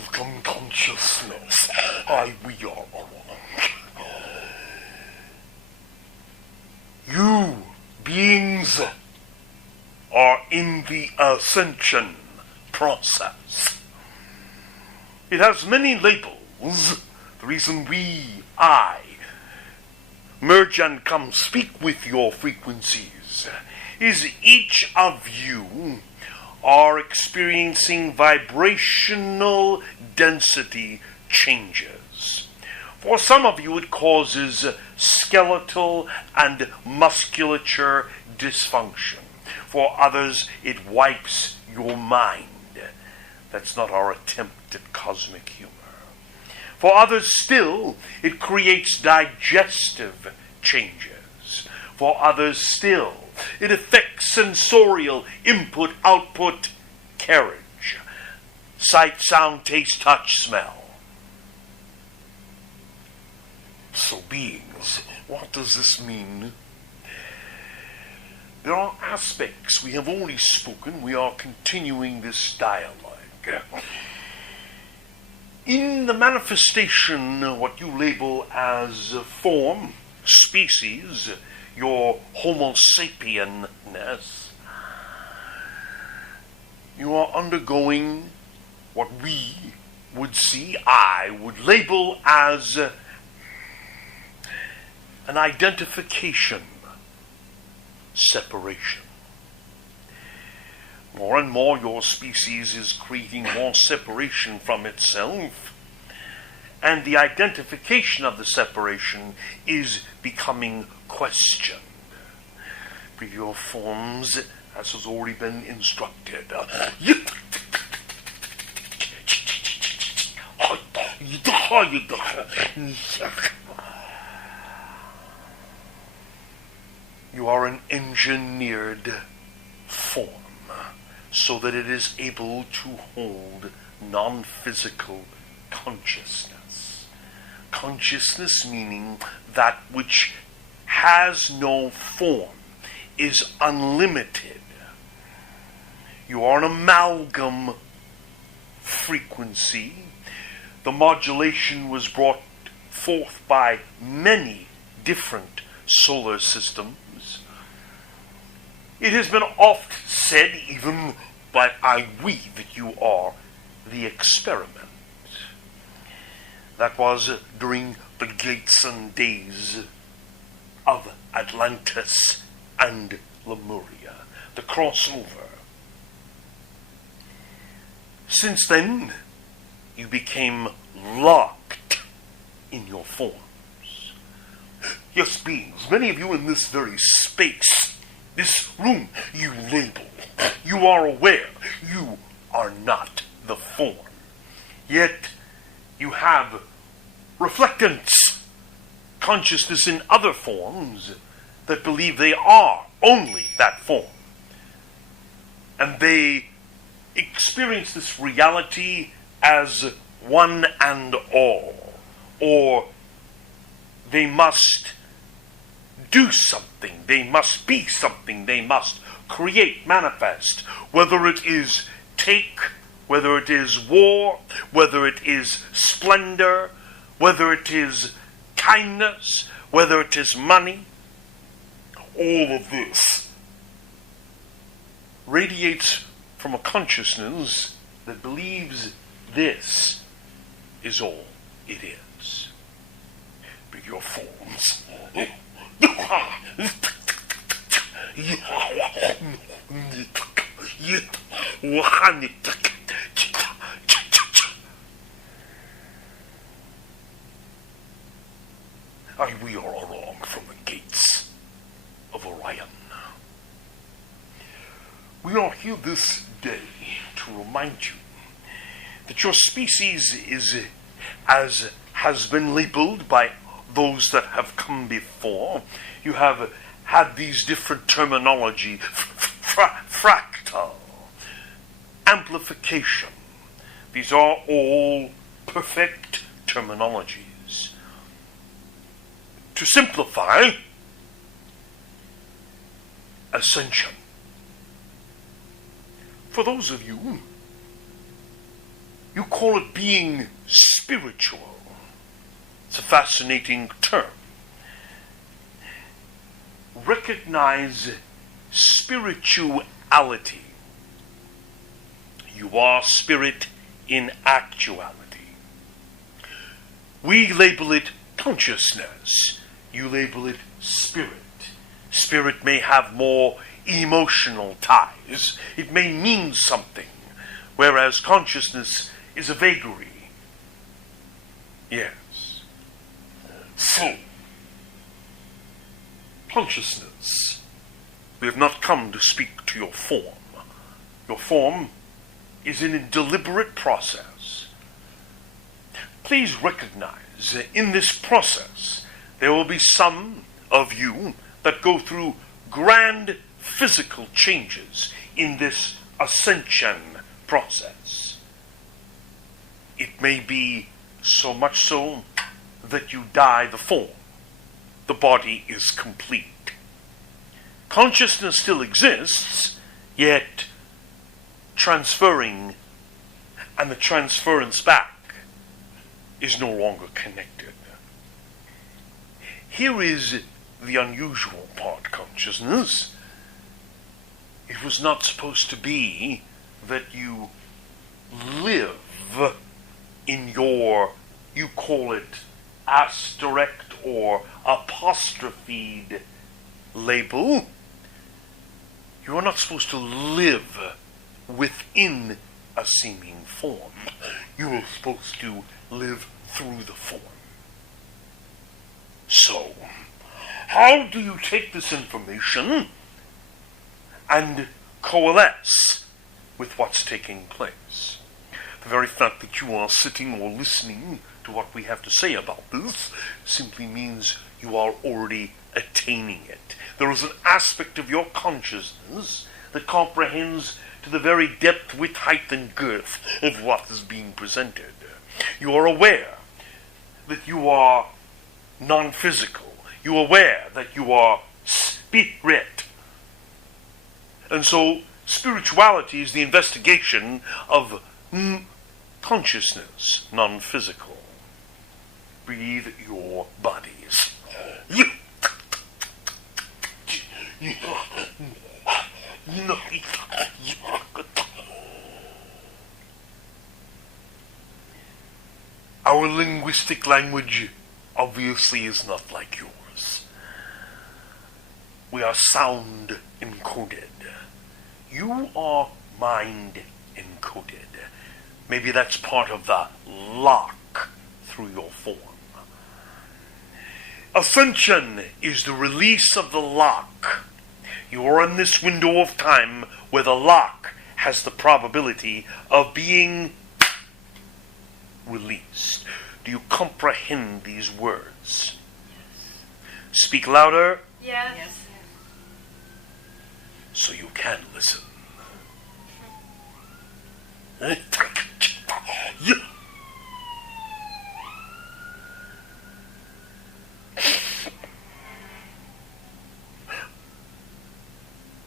Welcome, consciousness. We are you beings are in the Ascension Process. It has many labels. The reason I, merge and come speak with your frequencies is each of you are experiencing vibrational density changes. For some of you, it causes skeletal and musculature dysfunction. For others, it wipes your mind. That's not our attempt at cosmic humor. For others still, it creates digestive changes. For others still, it affects sensorial input-output carriage. Sight, sound, taste, touch, smell. So beings, what does this mean? There are aspects. We have only spoken. We are continuing this dialogue. In the manifestation, what you label as form, species, your Homo sapienness, you are undergoing what we would see, I would label as an identification separation. More and more your species is creating more separation from itself, and the identification of the separation is becoming questioned. Your forms, as has already been instructed, you are an engineered form so that it is able to hold non-physical consciousness. Consciousness meaning that which has no form, is unlimited. You are an amalgam frequency. The modulation was brought forth by many different solar systems. It has been oft said, even by we, that you are the experiment. That was during the gates and days of Atlantis and Lemuria, the crossover. Since then, you became locked in your forms. Yes, beings, many of you in this very space, this room, you label. You are aware you are not the form. Yet you have reflectance, consciousness in other forms that believe they are only that form. And they experience this reality as one and all. Or they must do something, they must be something, they must create, manifest, whether it is take, whether it is war, whether it is splendor, whether it is kindness, whether it is money. All of this radiates from a consciousness that believes this is all it is. But your forms. We are along from the gates of Orion. We are here this day to remind you that your species is, as has been labeled by those that have come before, you have had these different terminology, fractal, amplification. These are all perfect terminologies. To simplify, ascension. For those of you You call it being spiritual. It's a fascinating term. Recognize spirituality. You are spirit in actuality. We label it consciousness. You label it spirit. Spirit may have more emotional ties. It may mean something, whereas consciousness is a vagary. Yes. So, consciousness. We have not come to speak to your form. Your form is in a deliberate process. Please recognize that in this process, there will be some of you that go through grand physical changes in this ascension process. It may be so much so that you die the form. The body is complete. Consciousness still exists, yet transferring and the transference back is no longer connected. Here is the unusual part, consciousness. It was not supposed to be that you live in your, you call it asterisk or apostrophed label. You are not supposed to live within a seeming form. You are supposed to live through the form. So, how do you take this information and coalesce with what's taking place? The very fact that you are sitting or listening to what we have to say about this simply means you are already attaining it. There is an aspect of your consciousness that comprehends to the very depth, width, height, and girth of what is being presented. You are aware that you are non-physical. You are aware that you are spirit. And so spirituality is the investigation of consciousness, non-physical. Breathe your bodies. Our linguistic language obviously is not like yours. We are sound encoded. You are mind encoded. Maybe that's part of the lock through your form. Ascension is the release of the lock. You are in this window of time where the lock has the probability of being released. Do you comprehend these words? Yes. Speak louder. Yes. Yes. So you can listen.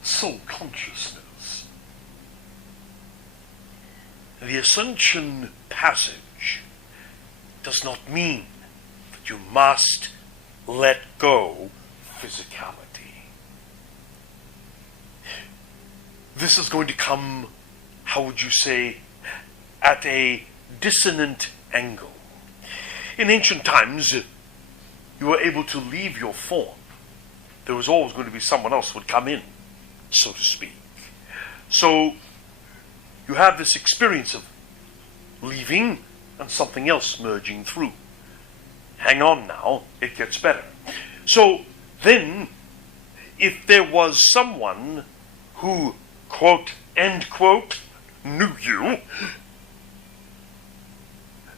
So consciousness. The Ascension passage does not mean that you must let go physicality. This is going to come, how would you say, at a dissonant angle. In ancient times, you were able to leave your form. There was always going to be someone else who would come in, so to speak. So, you have this experience of leaving and something else merging through. Hang on now, it gets better. So, then, if there was someone who, quote, end quote, knew you,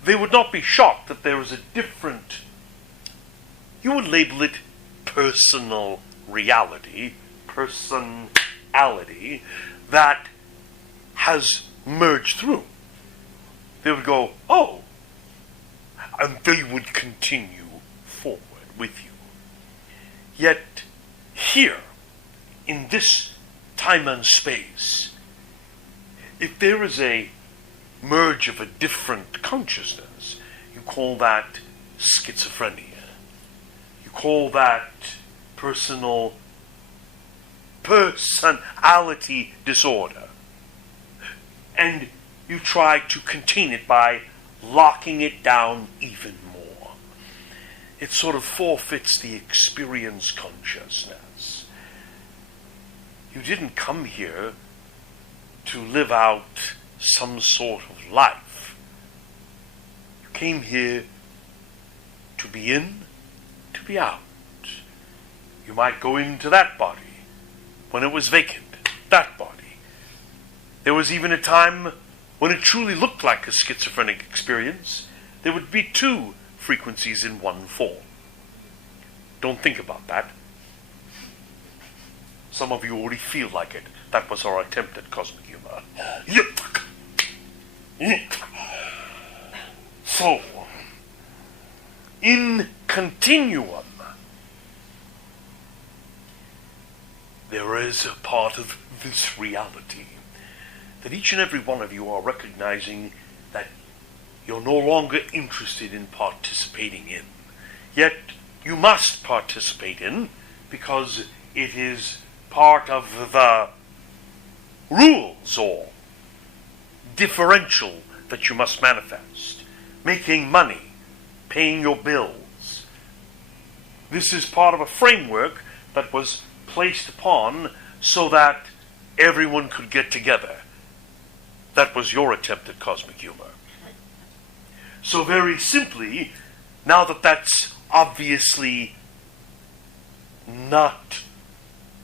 they would not be shocked that there is a different, you would label it personal reality, personality, that has merged through. They would go, oh, and they would continue forward with you. Yet, here, in this time and space, if there is a merge of a different consciousness, you call that schizophrenia. You call that personality disorder. And you try to contain it by locking it down even more. It sort of forfeits the experience consciousness. You didn't come here to live out some sort of life. You came here to be in, to be out. You might go into that body when it was vacant, that body. There was even a time when it truly looked like a schizophrenic experience. There would be two frequencies in one form. Don't think about that. Some of you already feel like it. That was our attempt at cosmic humor. So, in continuum, there is a part of this reality that each and every one of you are recognizing that you're no longer interested in participating in. Yet you must participate in, because it is part of the rules or differential that you must manifest. Making money, paying your bills. This is part of a framework that was placed upon so that everyone could get together. That was your attempt at cosmic humor. So very simply, now that that's obviously not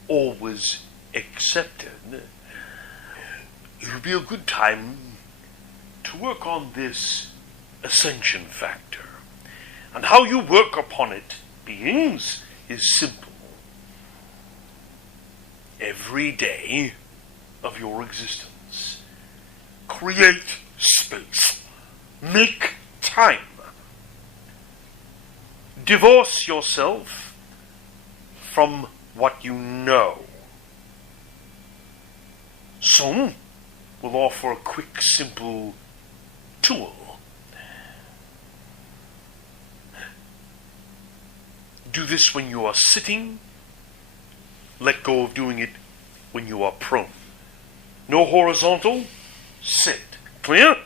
always accepted, it would be a good time to work on this ascension factor. And how you work upon it, beings, is simple. Every day of your existence, create space. Make time. Divorce yourself from what you know. So, we'll offer a quick, simple tool. Do this when you are sitting. Let go of doing it when you are prone. No horizontal. Sit. Clear?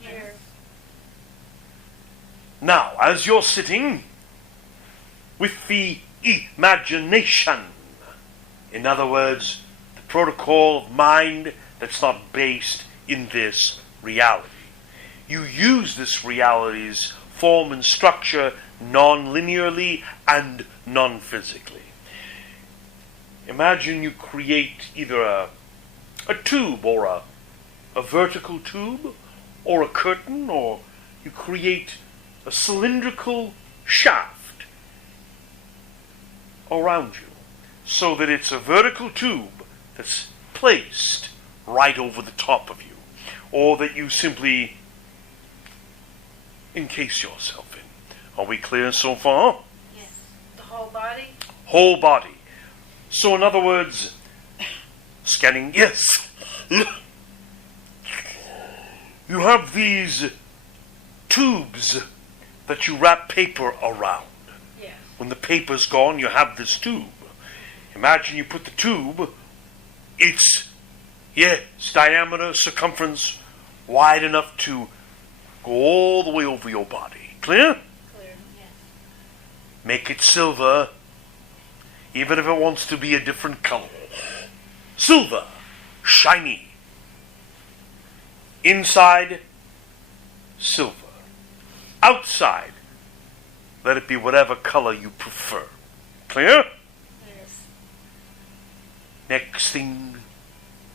Clear. Now, as you're sitting, with the imagination, in other words, the protocol of mind that's not based in this reality. You use this reality's form and structure non-linearly and non-physically. Imagine you create either a tube or a vertical tube or a curtain, or you create a cylindrical shaft around you so that it's a vertical tube that's placed right over the top of you, or that you simply encase yourself in. Are we clear so far? Yes. The whole body? Whole body. So in other words, scanning, yes. You have these tubes that you wrap paper around. Yes. When the paper's gone, you have this tube. Imagine you put the tube, it's diameter, circumference, wide enough to go all the way over your body. Clear? Clear, yes. Make it silver, even if it wants to be a different color. Silver, shiny. Inside, silver. Outside, let it be whatever color you prefer. Clear? Yes. Next thing,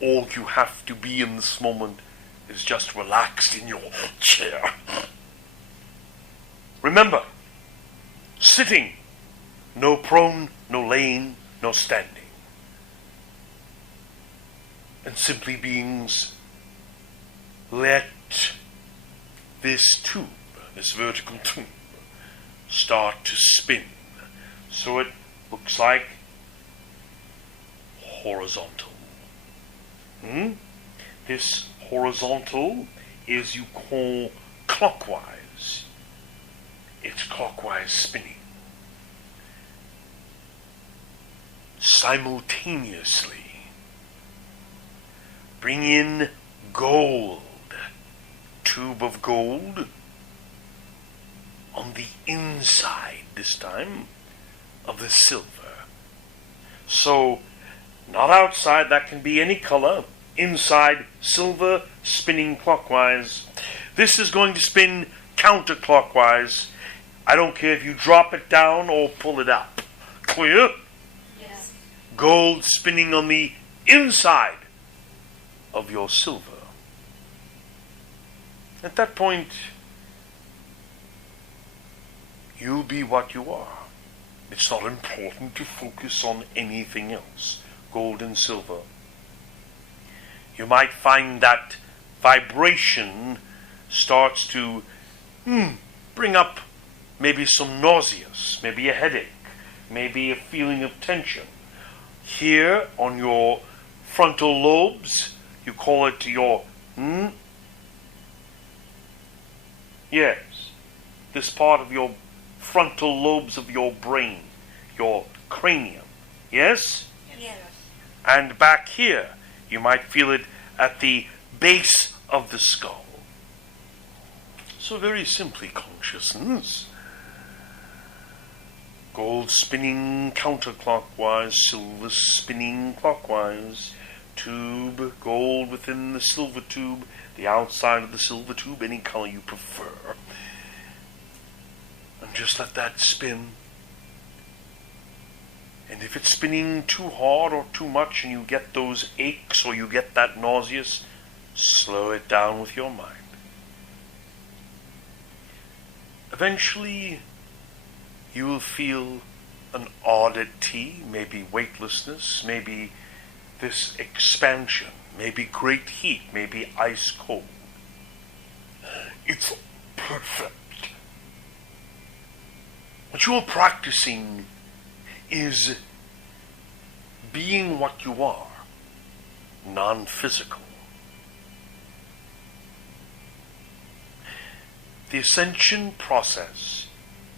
all you have to be in this moment is just relaxed in your chair. Remember, sitting, no prone, no laying, no standing. And simply beings, let this tube, this vertical tube, start to spin. So it looks like horizontal. This horizontal is you call clockwise. It's clockwise spinning. Simultaneously, bring in gold, tube of gold, on the inside this time of the silver. So, not outside, that can be any color. Inside, silver, spinning clockwise. This is going to spin counterclockwise. I don't care if you drop it down or pull it up. Clear? Yes. Gold spinning on the inside of your silver. At that point, you'll be what you are. It's not important to focus on anything else. Gold and silver. You might find that vibration starts to bring up maybe some nauseous, maybe a headache, maybe a feeling of tension. Here on your frontal lobes, you call it your yes, this part of your frontal lobes of your brain, your cranium. Yes? Yes. And back here, you might feel it at the base of the skull. So very simply, consciousness. Gold spinning counterclockwise, silver spinning clockwise. Tube, gold within the silver tube, the outside of the silver tube, any color you prefer. And just let that spin. And if it's spinning too hard or too much and you get those aches or you get that nauseous, slow it down with your mind. Eventually, you will feel an oddity, maybe weightlessness, maybe this expansion, maybe great heat, maybe ice cold. It's perfect. What you're practicing is being what you are, non-physical. The Ascension Process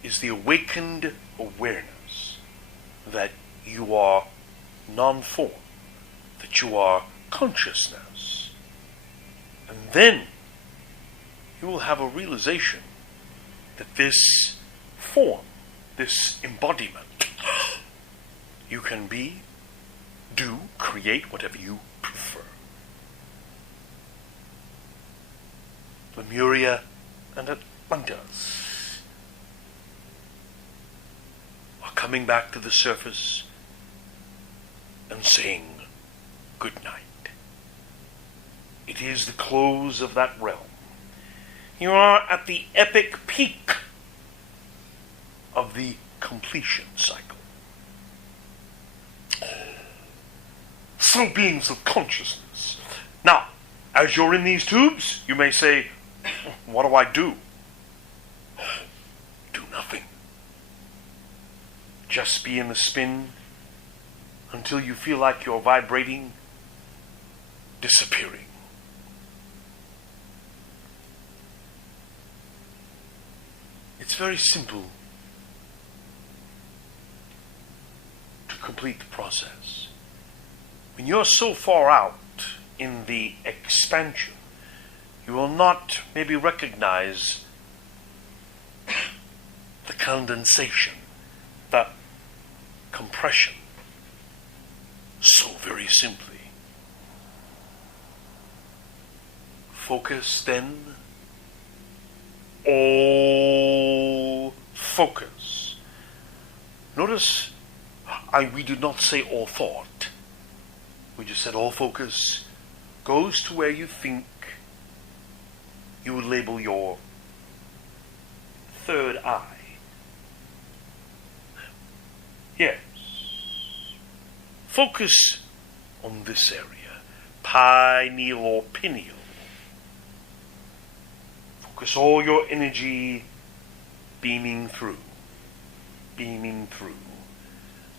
is the awakened awareness that you are non-form, that you are consciousness. And then you will have a realization that this form, this embodiment, you can be, do, create whatever you prefer. Lemuria and Atlantis are coming back to the surface and saying good night. It is the close of that realm. You are at the epic peak of the completion cycle. So beings of consciousness. Now, as you're in these tubes, you may say, what do I do? Do nothing. Just be in the spin until you feel like you're vibrating, disappearing. It's very simple to complete the process. When you're so far out in the expansion, you will not maybe recognize the condensation, the compression. So very simply, focus then, all focus. Notice we did not say all thought. We just said all focus goes to where you think you would label your third eye. Yes. Focus on this area, pineal or pineal. Focus all your energy beaming through.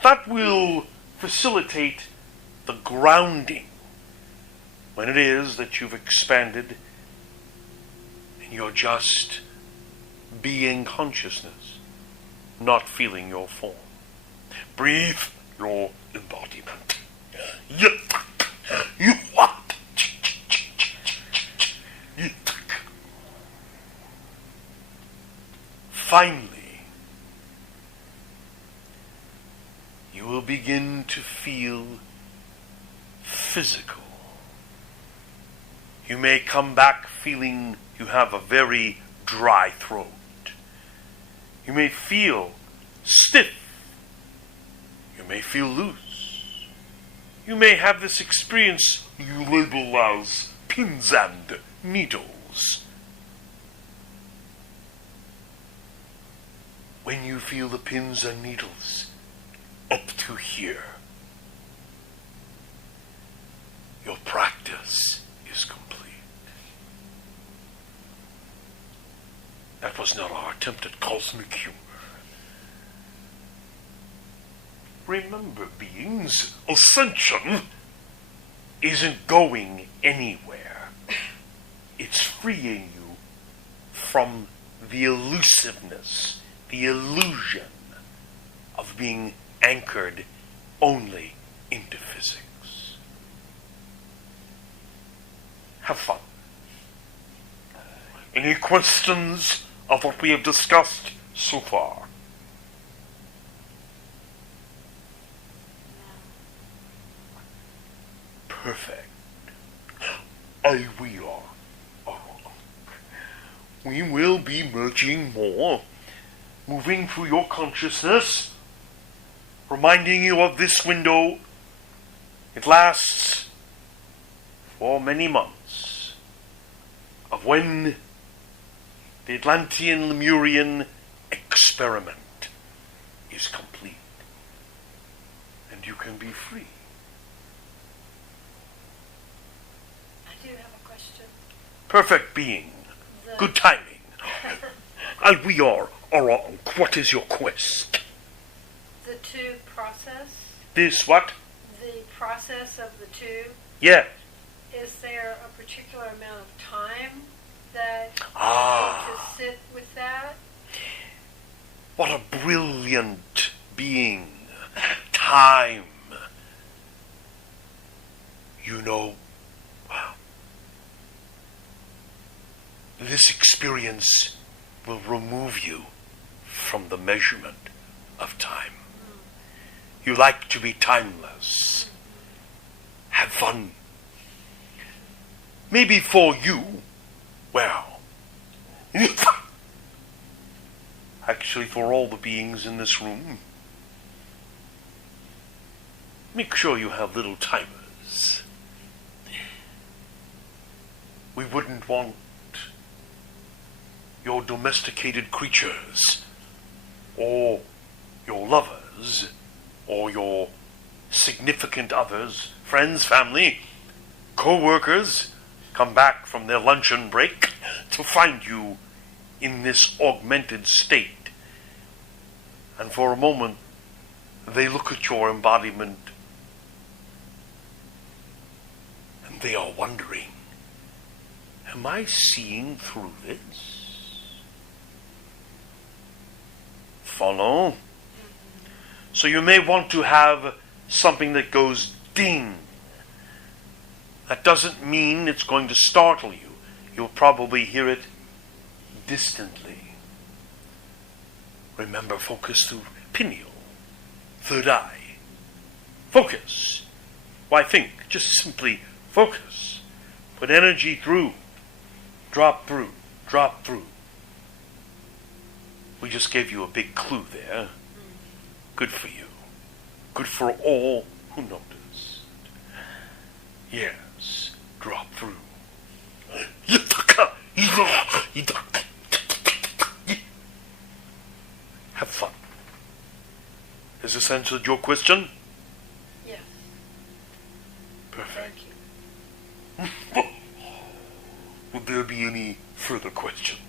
That will facilitate the grounding when it is that you've expanded You're just being consciousness, not feeling your form. Breathe your embodiment. You what? Finally, you will begin to feel physical. You may come back feeling you have a very dry throat. You may feel stiff. You may feel loose. You may have this experience you label as pins and needles. When you feel the pins and needles up to here, your practice is complete. That was not our attempt at cosmic humor. Remember, beings, Ascension isn't going anywhere. It's freeing you from the elusiveness, the illusion of being anchored only into physics. Have fun. Any questions of what we have discussed so far? Perfect. We are. We will be merging more, moving through your consciousness, reminding you of this window. It lasts for many months, of when the Atlantean Lemurian experiment is complete, and you can be free. I do have a question. Perfect being. Good timing. We are. What is your quest? The tube process? This what? The process of the tube? Yeah. Is there a particular amount of time that you need to sit with that? What a brilliant being. Time. You know, this experience will remove you from the measurement of time. You like to be timeless. Have fun. Maybe for you, well, actually for all the beings in this room, make sure you have little timers. We wouldn't want your domesticated creatures, or your lovers, or your significant others, friends, family, co-workers, come back from their luncheon break to find you in this augmented state. And for a moment, they look at your embodiment and they are wondering, am I seeing through this? Follow? So you may want to have something that goes ding. That doesn't mean it's going to startle you. You'll probably hear it distantly. Remember, focus through pineal, third eye. Focus. Why think? Just simply focus. Put energy through. Drop through. Drop through. We just gave you a big clue there. Good for you. Good for all who noticed. Yes, drop through. Have fun. Has this answered your question? Yes. Perfect. Thank you. Would there be any further questions?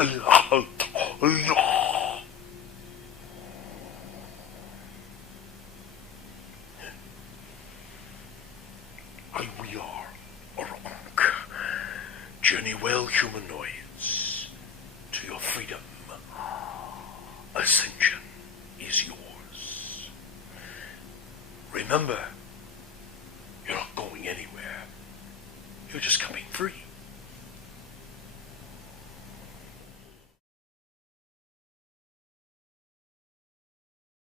And we are Orunk. Journey well, humanoids, to your freedom. Ascension is yours. Remember, you're not going anywhere. You're just coming free.